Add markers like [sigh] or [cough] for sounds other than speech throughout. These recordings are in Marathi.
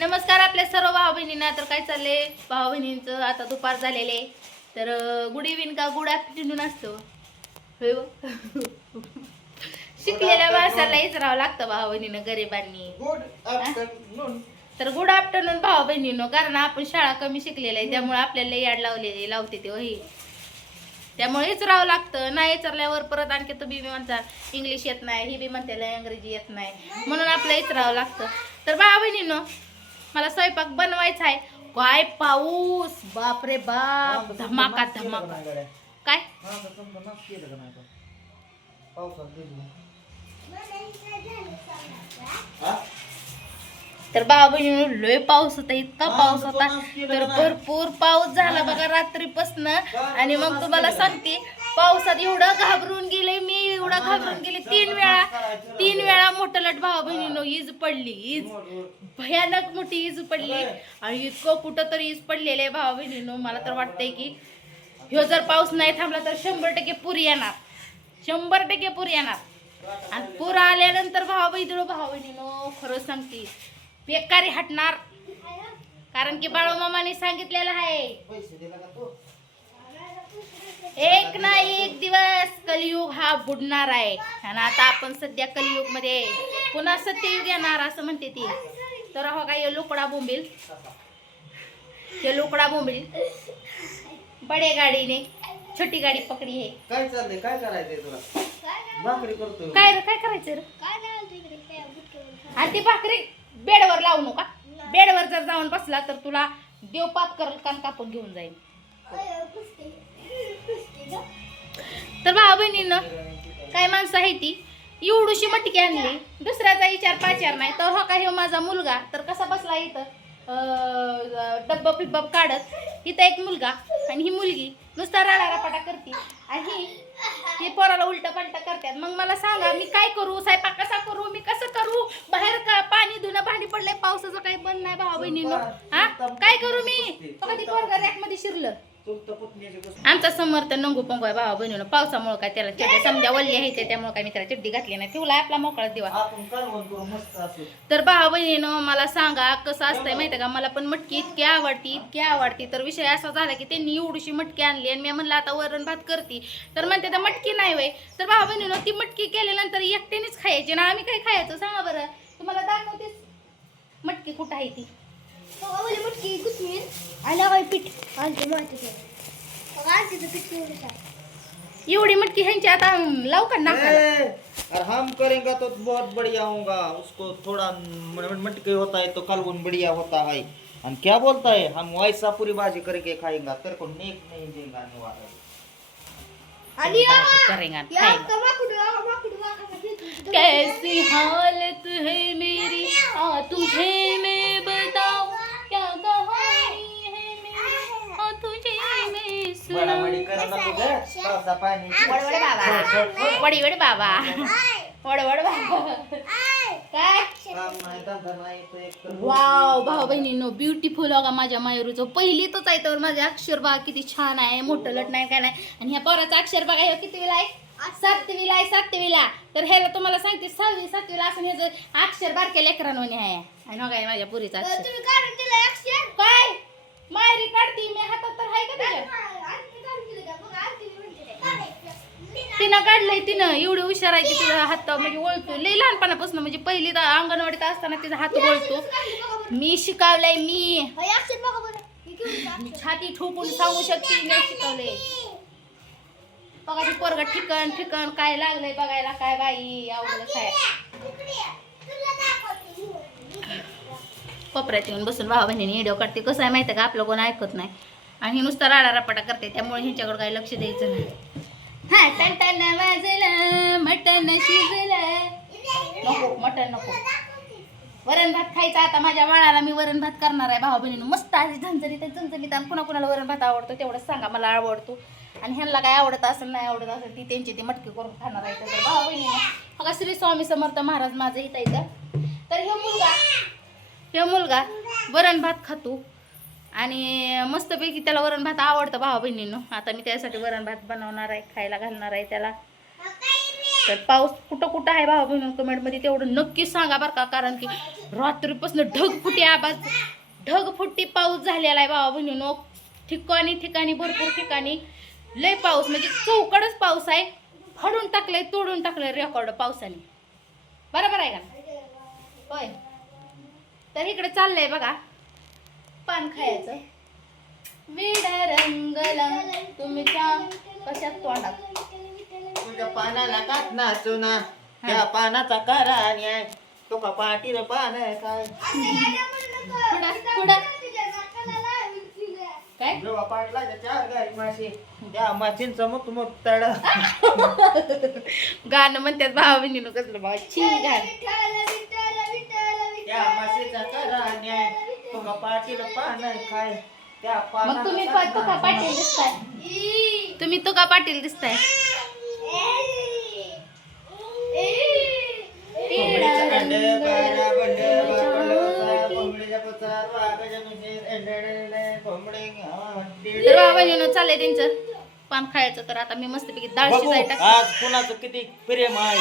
नमस्कार आपल्या सर्व भाऊ बहिणींना. तर काय चाललंय? भाऊ बहिणींचं आता दुपार झालेले. तर गुड इव्हिनिंग का गुड आफ्टरनून असतो? [laughs] शिकलेल्या माणसाला राहावं लागतं भाऊ बहिणीनं गरिबांनी. तर गुड आफ्टरनून भाऊ बहिणीनं कारण आपण शाळा कमी शिकलेलं आहे त्यामुळे आपल्याला याड लावलेली लावते ते वही त्यामुळे राहावं लागतं. नाही विचारल्यावर परत आणखी तुम्ही बी म्हणता इंग्लिश येत नाही. ही बी म्हणते इंग्रजी येत नाही. म्हणून आपलं राहावं लागतं. तर भाऊ बहिणीनं मला स्वयंपाक बनवायचा आहे. काय पाऊस? बाप. रे बाप धमाका धमाका. काय? तर बहिणीनं लय पाऊस होता इतका पाऊस होता. तर भरपूर पाऊस झाला बघा रात्रीपासन. आणि मग तुम्हाला सांगते पावसात एवढं घाबरून गेले मी एवढं घाबरून गेले. तीन वेळा तीन वेळा मोठं लट भाऊ बहिणीनं ईज पडली ईज भयानक मोठी ईज पडली. आणि इतकं कुठं तरी ईज पडलेलं भाऊ बहिणीनं मला तर वाटतंय की ह्यो जर पाऊस नाही थांबला तर शंभर टक्के पूर येणार. शंभर टक्के पूर येणार. आणि पूर आल्यानंतर भाऊ बहिणी भाऊ बहिणीनं खरं सांगते बेकारी हटणार. कारण की बाळूमामाने सांगितलेलं आहे एक ना एक दिवस कलियुग हा बुडणार आहे. आणि आता आपण सध्या कलियुगमध्ये आहे. पुन्हा सत्ययुग येणार असं म्हणते ती. तर हो का ये लोकडा बोंबील. हे लोकडा बोंबील. बडे गाडीने छोटी गाडी पकडी आहे. काय चाललंय? काय करायचंय तुला? भाकरी करतोय. काय रे? काय करायचं रे? आणि ती भाकरी बेडवर लावू नका. बेडवर जर जाऊन बसला तर तुला देवपात करल कान कापून घेऊन जाईल तर भाऊ बहिणीनं काय माणसं आहे ती? एवढीशी मटकी आणली. दुसऱ्याचा विचार पाचार नाही. तर हो का हे माझा मुलगा? तर कसा बसला इथं? डब्बा फिब्बा काढत. इथं एक मुलगा आणि ही मुलगी. नुसता राडारापाटा करते. आणि ही पोराला उलट पलट करतात. मग मला सांगा मी काय करू? स्वयंपाक कसा करू? मी कसं करू? बाहेर का पाणी धुणं भांडी पडलंय? पावसाचं काही बंद नाही भाऊ बहिणीनं. हा? काय करू मी? कधी पोरगा रॅकमध्ये शिरलं. आमचा समर्थ नंगू पंगू आहे भावा बहिणीनं. पावसामुळे काय त्याला चड्डी समजा वल्ली आहे ते त्यामुळे काय मी त्याला चड्डी घातली नाही. ठेवला आपला मोकळा दिवा तर भावा बहिणीनं मला सांगा कसं असतंय माहिती का? मला पण मटकी इतकी आवडती इतकी आवडती. तर विषय असा झाला की त्यांनी एवढीशी मटकी आणली आणि मी म्हणलं आता वरण भात करते. तर म्हणते तर मटकी नाही वय तर भावा बहिणीनं ती मटकी केल्यानंतर एकट्यानेच खायची ना आम्ही काय खायचं सांगा बरं. तुम्हाला दाखवतेच मटकी कुठं आहे ती? एवढी मटकी ह्यांची आता लावू का नाकाला ए, अरे हम करेंगे तो बहुत बढ़िया होगा। उसको थोड़ा म- मटके होता है तो कालवन बढ़िया होता है। हम क्या बोलता है? हम वैसा पूरी भाजी करके खाएँगा। तेरे को नेक नहीं देगा निवारा करेंगे खाएँगे। कैसी हालत है मेरी? आ तुझे मैं पावसा पाणी. वडवड बाबा. वडी वड बाबा. वडवड. बाबा. काय? वाव भाऊ बहिणींनो ब्युटिफुल बघा माझ्या मयुरूचं? पहिलीतच आहे तर माझे अक्षर बघा किती छान आहे. मोठं लट नाही काय नाही? आणि ह्या पोराचं अक्षर बघा ह्यो कितवीला आहे? सातवीला आहे सातवीला. तर ह्याला तुम्हाला सांगते सहावी सातवीला असं ह्याचं अक्षर बारक्या लेकरांवर आहे. आणि बघा हे माझ्या पुरीचं अक्षर? काय? मायरी काढती मी हातात तर आहे का तुझ्या तिनं काढलंय तिनं. एवढी हुशार आहे की तिचा हात म्हणजे ओळतो लई लहानपणापासून म्हणजे पहिली तर अंगणवाडीत असताना तिचा हात वळतो. मी शिकावलंय मी. मी छाती ठोकून सांगू शकते मी शिकवलंय. बघा ती पोरग ठिकण ठिकण काय लागलंय बघायला काय बाई आवडलं काय. कोपऱ्यात येऊन बसून भावा बहिणीने व्हिडिओ काढते. कसं आहे माहिती आहे का? आपलं कोण ऐकत नाही. आणि ही नुसतं राडा रपाटा करते. त्यामुळे ह्यांच्याकडे काही लक्ष द्यायचं नाही. हा टन वाजलं मटन शिजलं. नको मटन नको. वरण भात खायचा आता माझ्या बाळाला मी वरण भात करणार आहे भावा बहिणीनं. मस्त अशी झणझणीत आहे, झणझणीत आणि कुणा कुणाला वरण भात आवडतो तेवढंच सांगा मला आवडतो. आणि ह्यांना काय आवडत असेल नाही आवडत असेल ती त्यांची ती मटकी करून खाणार आहे. तर भावा बहिणीनं. हा श्री स्वामी समर्थ महाराज माझं इथं इथं तर हे मुलगा हे मुलगा वरण भात खातो. आणि मस्तपैकी त्याला वरण भात आवडतं भावा बहिणीनं. आता मी त्यासाठी वरण भात बनवणार आहे खायला घालणार आहे त्याला. तर पाऊस कुठं कुठं आहे भावा बहिणी कमेंटमध्ये तेवढं नक्की सांगा बरं का कारण की रात्रीपासून ढगफुटी आवाज ढगफुटी पाऊस झालेला आहे भावा बहिणीनो. ठिकाणी ठिकाणी भरपूर ठिकाणी लय पाऊस म्हणजे चौकडच पाऊस आहे. फाडून टाकलंय तोडून टाकलंय रेकॉर्ड पावसाने. बरोबर आहे का? होय. तर इकडे चाललंय बघा. पान खायचं. विड रंगला तुमच्या कशात तोंडात? तुझ्या पानाला काट नाचू ना त्या पानाचा करा न्याय तो का पाटील पान आहे काय? पुढं पुढं काय? जेव्हा पाटला चार गाडी माशी त्या माशींचं मुख मुख तड. गाणं म्हणतात भावा बहिणीनं कसलं भावा छी गाणं. त्या माशीचा करा न्याय पाटील काय? त्या मग तुम्ही प- तुका पाटील दिसताय? तुम्ही तुका पाटील दिसताय. तर चाललंय त्यांचं. पान खायचं तर आता मी मस्तपैकी डाळ बघू शिजाय टाक आज कुणाचं किती प्रेम आहे?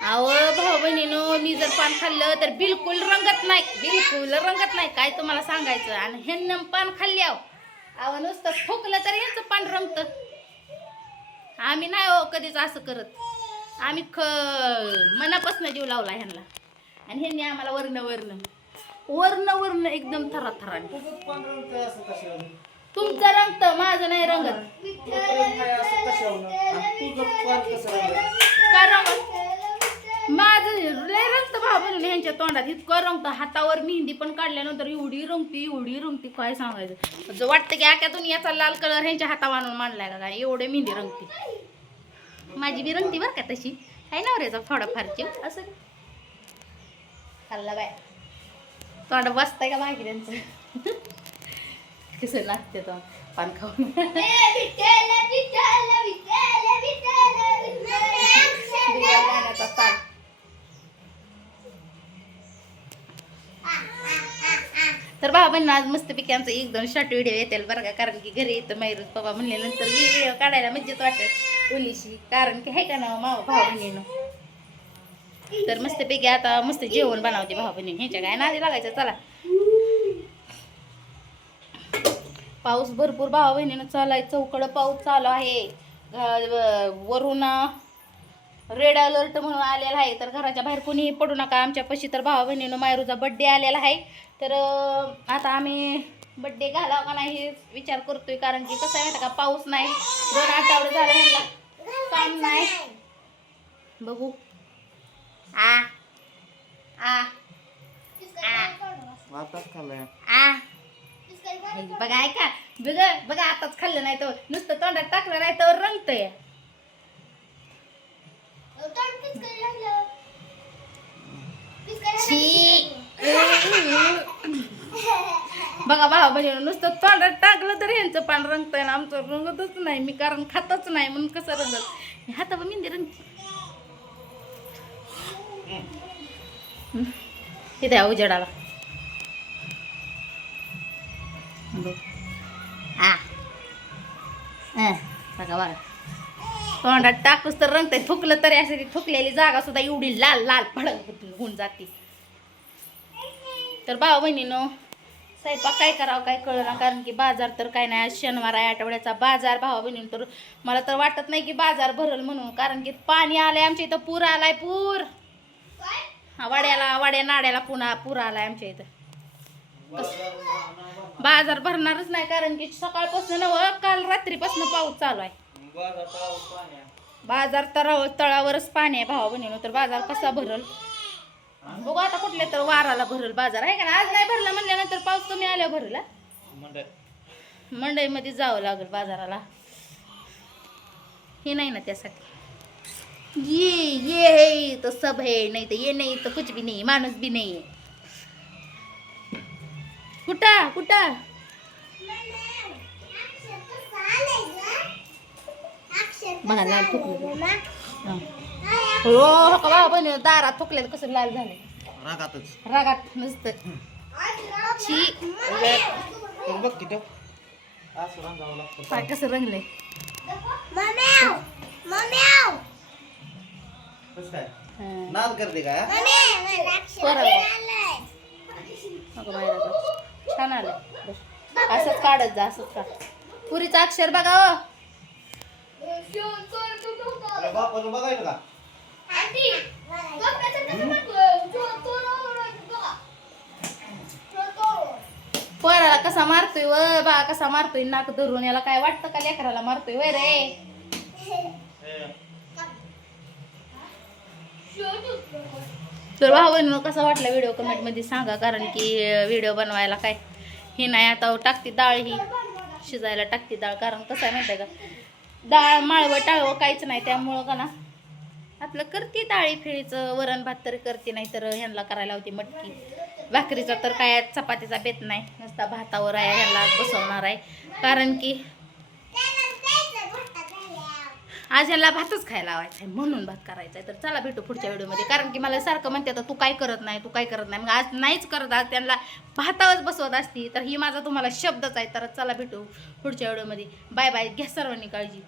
अहो भाऊ बहिणीनो मी जर पान खाल्लं तर बिलकुल रंगत नाही. बिलकुल रंगत नाही काय तुम्हाला सांगायचं? आणि ह्यांना पान खाल्ली आहो. अहो नुसतं ठोकलं तर ह्यांचं पान रंगत. आम्ही नाही हो कधीच असं करत. आम्ही ख मनापासून जीव लावला ह्यांना. आणि ह्यांनी आम्हाला वर्ण वर्ण. वर्ण वर्ण एकदम थरा थरा तुमचं रंगत माझं नाही रंगत तुझं प्रेम आहे असं कशावरून? आणि तुझं पान कसं रंगत? का रंगत माझं लय बहिणी ह्यांच्या तोंडात इतकं रंगत हातावर मेहंदी पण काढल्यानंतर एवढी रंगती एवढी रंगती काय सांगायचं? असं वाटतं की आख्या दुनियाचा लाल कलर ह्यांच्या हातावर आणून मांडलाय का काय? एवढे मेहंदी रंगती. माझी बी रंगती बरं का तशी. आहे ना रे थोडाफार जीव असं. खाल्ला बाय. तोंड बसताय का बाकी त्यांचं? कसं लागते तो पान खाऊन. गाण्याचा ताल तर बाबांना आज मस्तपैकी आमचा एक दोन शॉर्ट व्हिडिओ येतील बरं का? कारण की घरी येतं मैरूज बाबा म्हणल्यानंतर व्हिडिओ काढायला मज्जाच वाटत ओलीशी कारण की आहे का ना मावा भाऊ बहिणीनं. तर मस्तपैकी आता मस्त जेवण बनवते भाऊ बहिणी. ह्याच्या काय नादी लागायचं? चला. पाऊस भरपूर भावा बहिणीनं चालू आहे चौकडं पाऊस चालू आहे. वरून रेड अलर्ट म्हणून आलेला आहे. तर घराच्या बाहेर कोणीही पडू नका. आमच्या पशी तर भावा बहिणीनं मायरूचा बड्डे आलेला आहे. तर आता आम्ही बड्डे घालावं का नाही हे विचार करतोय. कारण की कसं आहे का? पाऊस नाही. दोन आठवडे झाले ह्यांना. काम नाही. बघू. आ. आ. आ. बघा ऐका. बघा बघा आताच खाल्लं नाही तर. नुसतं तोंडात टाकलं नाही तर रंगतंय. बघा भावा बहिणी नुसतं तोंडात टाकलं तर यांचं पान रंगतंय ना. आमचं रंगतच नाही. मी कारण खातच नाही म्हणून कसं रंगत हाता मेहंदी रंग तिथे आहे उजेडाला. बघा बघा. तोंडात टाकूस तर रंगतंय. थुकलं तरी असं ती थुकलेली जागा सुद्धा एवढी लाल लाल फडक होऊन जाते. तर भाऊ बहिणीनं स्वयंपाक काय करावं काय कळलं कारण की बाजार तर काय नाही. आज शनिवार आहे आठवड्याचा बाजार. भावा बहिणीनं तर मला तर वाटत नाही की बाजार भरल म्हणून. कारण की पाणी आलंय आमच्या इथं पूर आलाय पूर. हा वाड्याला वाड्या नाड्याला पुन्हा पूर आलाय आमच्या इथं. बाजार भरणारच नाही कारण की सकाळपासून काल रात्रीपासून पाऊस चालू आहे. बाजार तळावर तळावरच पाणी आहे भावा बहिणीनं तर बाजार कसा भरल? बघू आता कुठल्या तर वाराला भरल बाजार आहे का ना आज नाही भरला म्हणल्यानंतर पाऊस कमी आल्यावर भरला मंडईमध्ये जावं लागेल बाजाराला. हे नाही ना त्यासाठी. ये ये है तो सब है नाही तर ये नाही तर कुछ भी नाही माणूस भी नाही आहे. कुठं कुठं? बघा लाल फुकलं हं. हो हो का बाबा पण दारात फुकलेलं कसं लाल झालंय रागातच. रागात नुसतं. छी बघ किती कसं हं. नाद करते का. छान आलं. असंच काढत जा असंच काढ. पुरीचं अक्षर बघा हो. का? पोराला कसा मारतोय व? बा कसा मारतोय? नाक धरून याला काय वाटतं का लेकराला मारतोय वय रे? हे, तर भावांनो कसा वाटला व्हिडिओ कमेंटमध्ये सांगा कारण की व्हिडिओ बनवायला काय हे नाही. आता टाकते डाळ ही. शिजायला टाकते डाळ कारण कसं आहे माहिती आहे का? डाळ माळवं टाळवं काहीच नाही त्यामुळं का ना. आपलं करते डाळी फिळीचं वरण भात तरी करते नाही तर ह्यांना करायला होती मटकी. भाकरीचा तर काय चपातीचा बेत नाही नुसता भातावर आहे ह्यांना आज बसवणार आहे. कारण की आज ह्याला भातच खायला लावायचा आहे म्हणून भात करायचा आहे. तर चला भेटू पुढच्या व्हिडिओमध्ये. कारण की मला सारखं म्हणते आता तू काय करत नाही तू काय करत नाही. मग आज नाहीच करत आज त्यांना भातावरच बसवत असती. तर ही माझा तुम्हाला शब्दच आहे. तर चला भेटू पुढच्या व्हिडिओमध्ये. Bye bye. घ्या सर्वांनी काळजी.